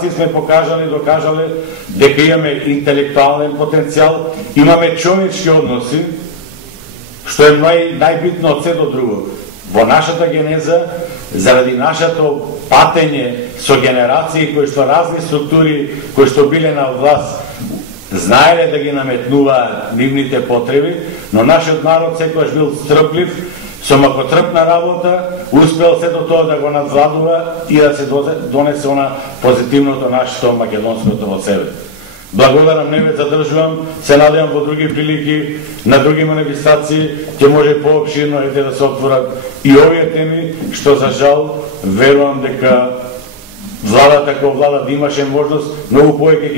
сме покажали, докажале дека имаме интелектуален потенцијал, имаме човечки односи, што е најбитно од се до друго. Во нашата генеза, заради нашето патење со генерации кои што разни структури кои што биле на власт знаеле да ги наметнуваат нивните потреби, но нашиот народ секогаш бил стрплив, со макотрпна работа, успел се до тоа да го надвладува и да се донесе она позитивното нашето македонското во себе. Благодарам, не ве задржувам, се надевам во други прилики, на други манифестации, ќе може поопширно да се отворат и овие теми, што за жал верувам дека владата како влада да имаше можност многу повеќе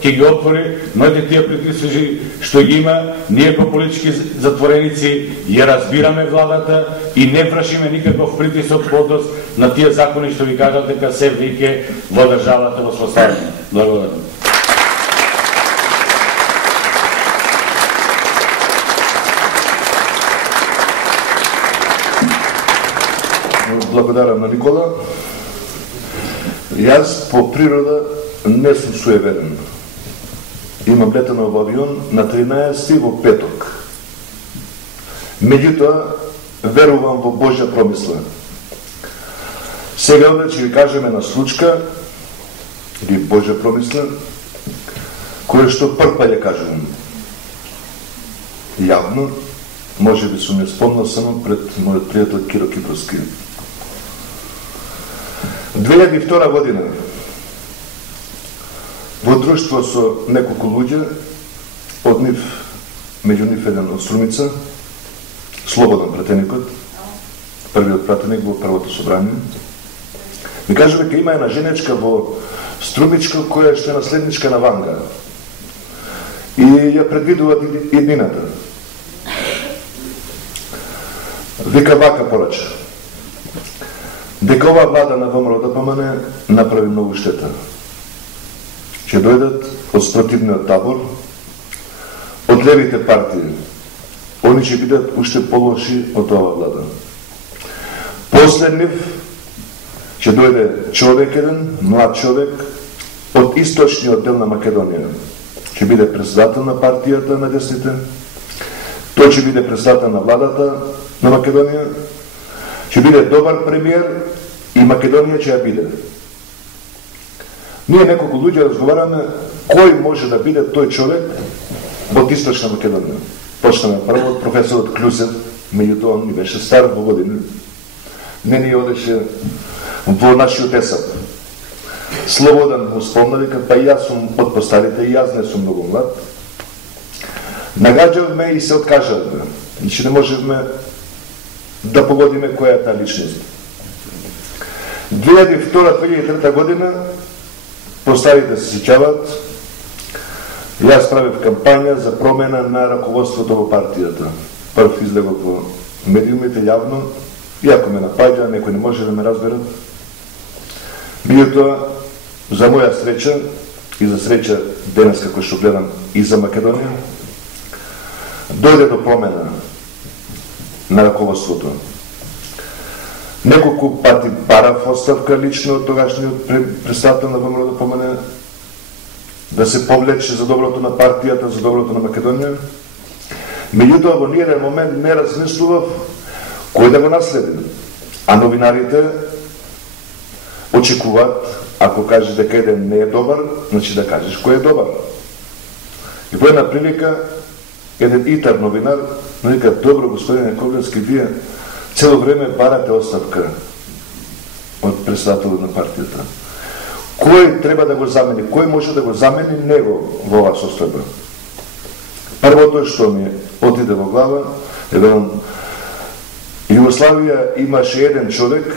ќе ги отвори, но ете тие притисоци што ги има, ние како политички затвореници ја разбираме владата и не вршиме никаков притисок по однос на тие закони што ви кажат дека се веќе во државата воспоставени. Благодарам. Благодарам на Никола. Јас по природа не сум суеверен. Имам летено во авион на 13 во петок. Меѓутоа, верувам во Божја промисла. Сега овде ќе ви кажеме на случка или Божја промисла, која што прв ја кажувам. Јавно, може би сум ја спомнал само пред мојот пријател Киро Кипровски. 2002 година во друштво со неколку луѓе, од нив, меѓу нив еден од Струмица, Слободан пратеникот, првиот пратеник во првото собрание, ми кажува дека има една женечка во Струмичко која што е наследничка на Ванга и ја предвидуваат иднината. Вика вака порача, дека оваа влада на ВМРО-ДПМН направи многу штета. Ќе дојдат од спротивниот табор, од левите партии. Они ќе бидат уште полоши од оваа влада. Послед нив ќе дојде човек еден, млад човек, од источниот дел на Македонија. Ќе биде председател на партијата на десните, тој ќе биде председател на владата на Македонија, ќе биде добар премиер и Македонија ќе ја биде. Ние неколку луѓе разговараме кој може да биде тој човек од источна Македонија. Почнаме прво од професорот Клюсев, меѓутоа он ни беше стар во години. Не ни одеше во нашиот есап. Слободан му спомна дека па јас сум од постарите и јас не сум многу млад. Нагаѓавме и се откажавме. Значи не можевме да погодиме која е таа личност. 2002-2003 година постарите се сеќаваат, јас правев кампања за промена на раководството во партијата. Прв излегов во медиумите јавно, иако ме напаѓа, некој не може да ме разбере. Меѓутоа, за моја среќа и за среќа денес како што гледам и за Македонија, дојде до промена на раководството. Неколку пати барав оставка лично од тогашниот председател на ВМРО-ДПМН да се повлече за доброто на партијата, за доброто на Македонија. Меѓутоа, во ниеден момент не размислував кој да го наследи. А новинарите очекуваат, ако кажеш дека еден не е добар, значи да кажеш кој е добар. И во една прилика, еден итар новинар ми вика: добро, господине Ковлевски, вие цело време барате оставка од председателот на партијата. Кој треба да го замени? Кој може да го замени него во оваа состојба? Првото што ми отиде во глава е велам: Југославија имаше еден човек,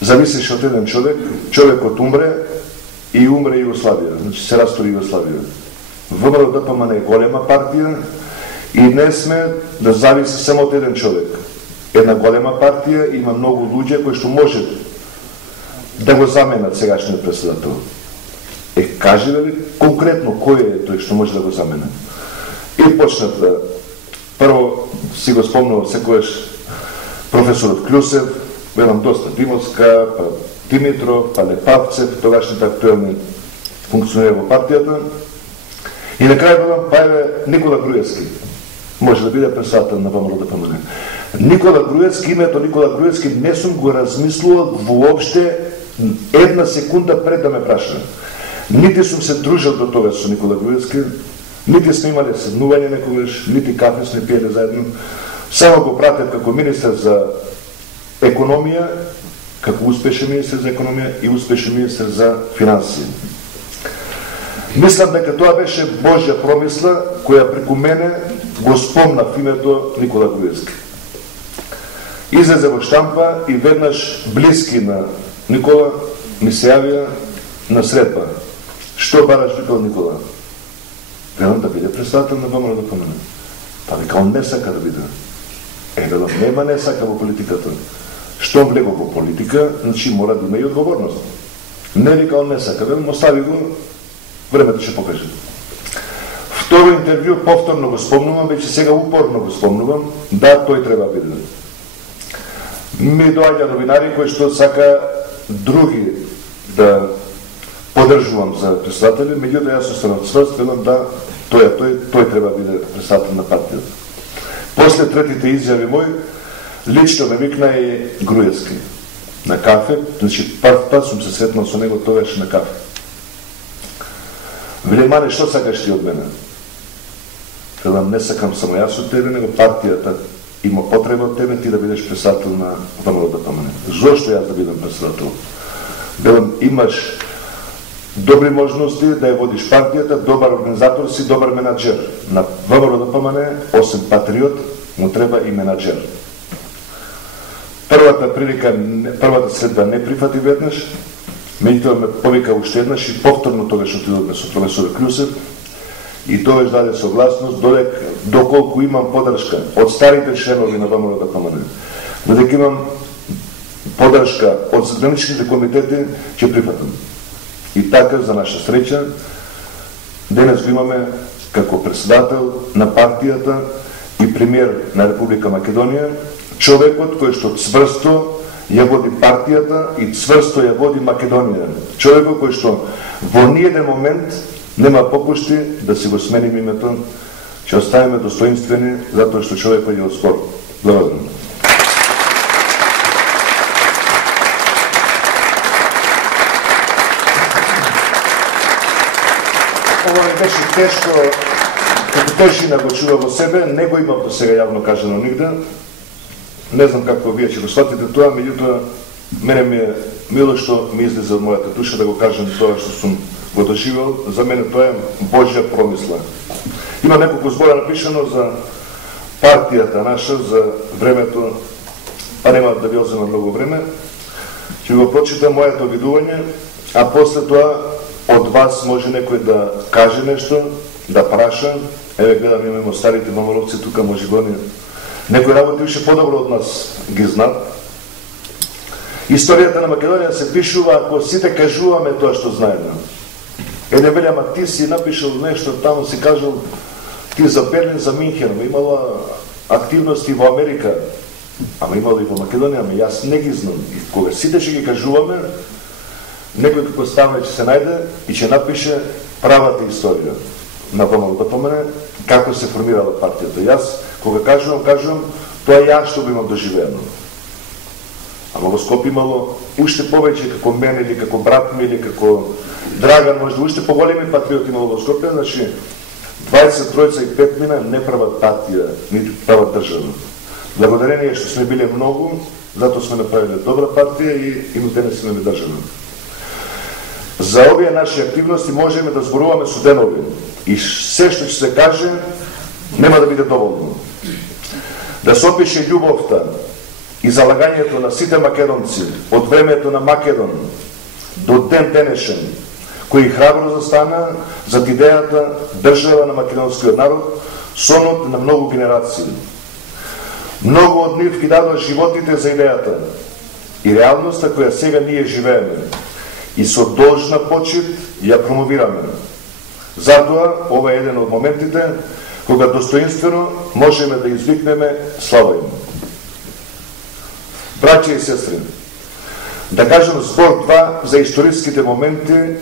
зависиш од еден човек, човекот умре и умре Југославија, значи се растори Југославија. ВМРО-ДПМН е голема партија и не сме да зависи само од еден човек. Една голема партија има многу луѓе кои што може да го заменат сегашниот председател. Кажи ли конкретно кој е тој што може да го замене? И почнат да... Прво си го спомнувам секојаш професорот Клюсев, велам доста Димовска, па Димитров, па Лепавцев, тогашните актуелни функционери во партијата. И на крај велам, па еве Никола Груевски. Може да биде председател на ВМРО-ДПМН. Никола Груевски, името Никола Груевски не сум го размислувал воопште една секунда пред да ме праша. Нити сум се дружил до тоа со Никола Груевски, нити сме имали седнување некогаш, нити кафе сме пиеле заедно. Само го пратев како министер за економија, како успешен министер за економија и успешен министер за финансии. Мислам дека тоа беше Божја промисла која преку мене го спомнав името Никола Груевски. Излезе во штампа и веднаш блиски на Никола ми се јавија на средба. Што бараш, викал Никола? Велам да биде председател на ВМРО-ДПМН. Па вика, он не сака да биде. Велам, нема не сака во политиката. Што влего во политика, значи мора да има и одговорност. Не, вика, он не сака. Велам, остави го, времето ќе покаже. Второ интервју, повторно го спомнувам, веќе сега упорно го спомнувам, да, тој треба да биде. Ми доаѓа новинари кои што сака други да поддржувам за председатели, меѓутоа јас останав цврст, велам да, тој треба да биде председател на партијата. После третите изјави мој, лично ме викна и Груевски на кафе, значи прв пат сум се сретнал со него тогаш на кафе. Вели, мане, што сакаш ти од мене? Велам, не сакам само јас од тебе, него партијата има потреба од тебе ти да бидеш председател на ВМРО-ДПМН. Зошто јас да бидам председател? Велам, имаш добри можности да ја водиш партијата, добар организатор си, добар менаџер. На ВМРО-ДПМН, осем патриот, му треба и менаџер. Првата следба не прифати веднаш, меѓутоа ме повика уште еднаш и повторно тогаш отидовме со професор Клюсев и тогаш даде согласност доколку имам поддршка од старите членови на ВМРО-ДПМН, додека имам поддршка од задграничните комитети, ќе прифатам. И така, за наша среќа, денес го имаме како председател на партијата и премиер на Република Македонија, човекот кој што цврсто ја води партијата и цврсто ја води Македонија. Човекот кој што во ниеден момент нема попушти да си го сменим името, ќе оставиме достоинствени затоа што човекот е од спор. Благодарам. Ова ми беше тешко, като тежина го чува во себе, не го имам до сега јавно кажано нигде. Не знам како вие ќе го сватите тоа, меѓутоа мене ми е мило што ми излезе од мојата душа да го кажам тоа што сум го доживел. За мене тоа е Божја промисла. Има неколку збора напишано за партијата наша, за времето, па нема да ви одзема многу време. Ќе го прочитам моето видување, а после тоа од вас може некој да каже нешто, да праша. Еве гледам, имаме старите мамаровци тука, може го некои работи уште подобро од нас ги знаат. Историјата на Македонија се пишува ако сите кажуваме тоа што знаеме. Еден вели, ама ти си напишал нешто, таму си кажал ти за Берлин, за Минхен, имала активности во Америка, ама имало и во Македонија, ама јас не ги знам. И кога сите ќе ги кажуваме, некој како става ќе се најде и ќе напише правата историја на ВМРО-ДПМН, како се формирала партијата. Јас кога кажувам, тоа јас што го имам доживеено. Ама во Скопје имало уште повеќе како мене или како брат ми или како Драган, може да уште поголеми патриоти имало во Скопје, значи 23 мина не прават партија, ниту прават држава. Благодарение што сме биле многу, затоа сме направиле добра партија и денес имаме држава. За овие наши активности можеме да зборуваме со денови и се што ќе се каже нема да биде доволно. Да се опише љубовта и залагањето на сите македонци од времето на Македон до ден денешен, кои храбро застана зад идејата држава на македонскиот народ, сонот на многу генерации. Многу од нив ги дадоа животите за идејата и реалноста која сега ние живееме и со должна почит ја промовираме. Затоа, ова е еден од моментите кога достоинствено можеме да извикнеме слава им. Браќа и сестри, Да кажем збор два за историските моменти